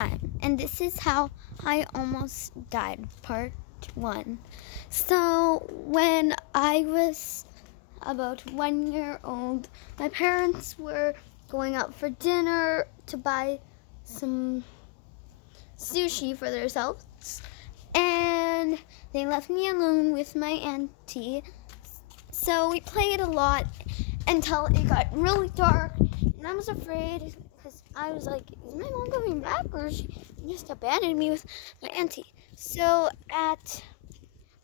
And this is how I almost died, part 1. So, when I was about 1 year old, my parents were going out for dinner to buy some sushi for themselves, and they left me alone with my auntie. So we played a lot until it got really dark, and I was afraid because I was like, is my mom coming back, or she just abandoned me with my auntie? So at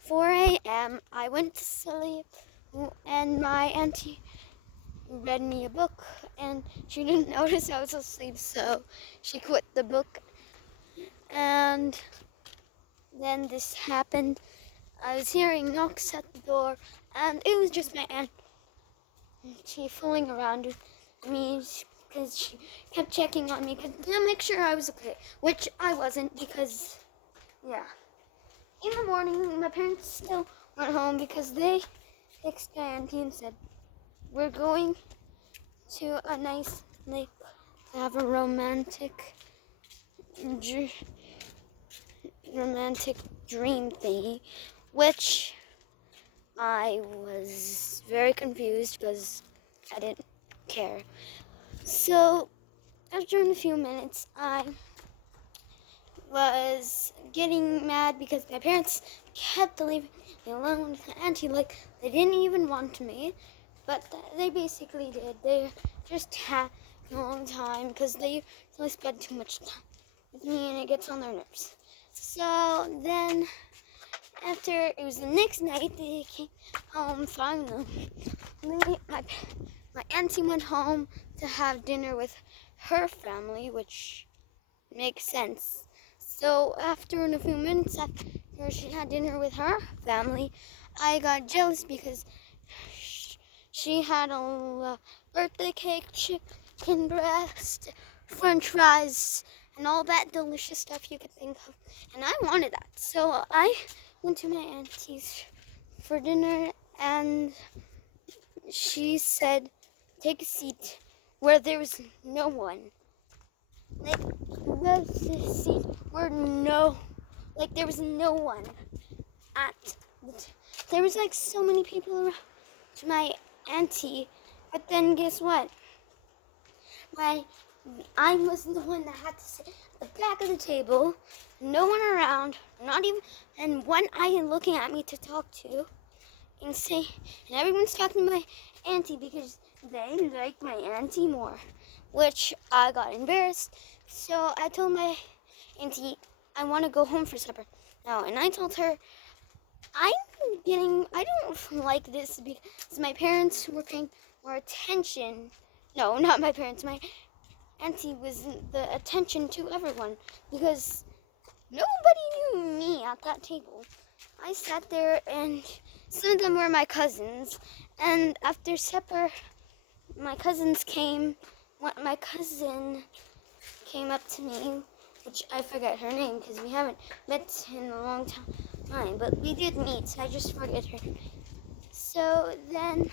4 a.m., I went to sleep, and my auntie read me a book, and she didn't notice I was asleep, so she quit the book. And then this happened. I was hearing knocks at the door, and it was just my aunt. She fooling around with me because she kept checking on me to make sure I was okay, which I wasn't because, yeah. In the morning, my parents still went home because they texted my auntie and said, we're going to a nice lake to have a romantic dream thingy, which I was very confused because I didn't care. So after a few minutes, I was getting mad because my parents kept leaving me alone with my auntie. Like, they didn't even want me, but they basically did. They just had a long time because they really spent too much time with me, and it gets on their nerves. So then, after it was the next night, they came home finally. My auntie went home to have dinner with her family, which makes sense. So after a few minutes after she had dinner with her family, I got jealous because she had a birthday cake, chicken breast, french fries, and all that delicious stuff you could think of. And I wanted that. So I went to my auntie's for dinner, and she said, take a seat where there was no one. Like, the seat where there was no one at there was like so many people around my auntie, but then guess what? My I was the one that had to sit at the back of the table, no one around, not even, and one eye looking at me to talk to, and say, and everyone's talking to my auntie because they liked my auntie more, which I got embarrassed. So I told my auntie I want to go home for supper now, and I told her I don't like this because my parents were paying more attention. No, not my parents. My auntie was the attention to everyone because nobody knew me at that table. I sat there, and some of them were my cousins. And after supper, my cousin came up to me, which I forget her name because we haven't met in a long time, but we did meet. I just forget her. So then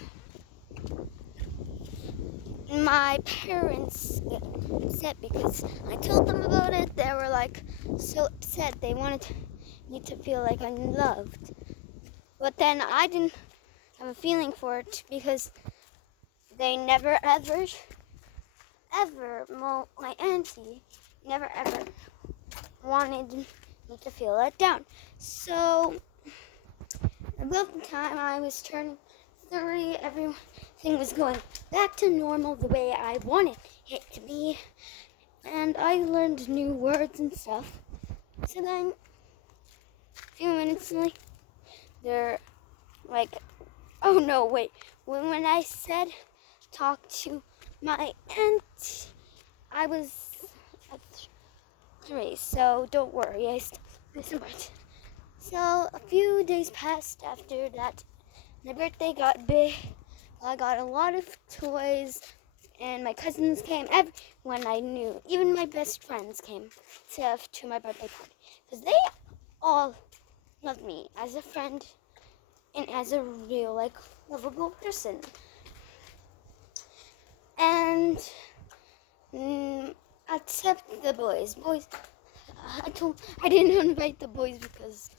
my parents get upset because I told them about it. They were like so upset. They wanted me to feel like I'm loved. But then I didn't have a feeling for it because they never ever, my auntie never ever wanted me to feel let down. So about the time I was turning 3, everything was going back to normal the way I wanted it to be, and I learned new words and stuff. So then, a few minutes later, they're like, oh no, wait. When I said talk to my aunt, I was at 3, so don't worry, I still miss much. So a few days passed after that. My birthday got big. I got a lot of toys, and my cousins came. Everyone I knew, even my best friends came to my birthday party because they all loved me as a friend and as a real, lovable person. And except the boys. Boys I didn't invite the boys because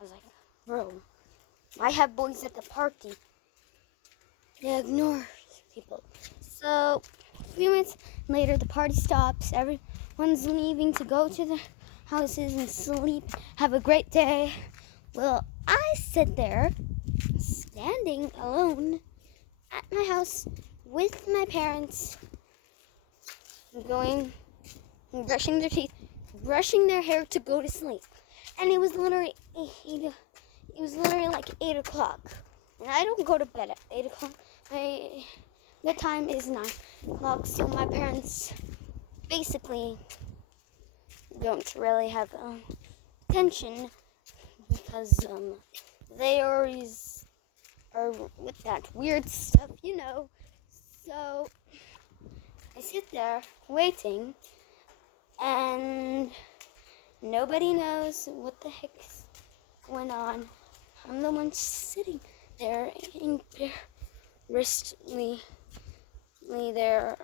I was like, bro, I have boys at the party. They ignore people. So a few minutes later, the party stops. Everyone's leaving to go to their houses and sleep. Have a great day. Well, I sit there, standing alone at my house with my parents, brushing their teeth, brushing their hair to go to sleep. And it was literally like 8 o'clock. And I don't go to bed at 8 o'clock. The time is 9 o'clock, so my parents basically don't really have attention because they always are with that weird stuff, So I sit there waiting, and nobody knows what the heck's going on. I'm the one sitting there embarrassedly there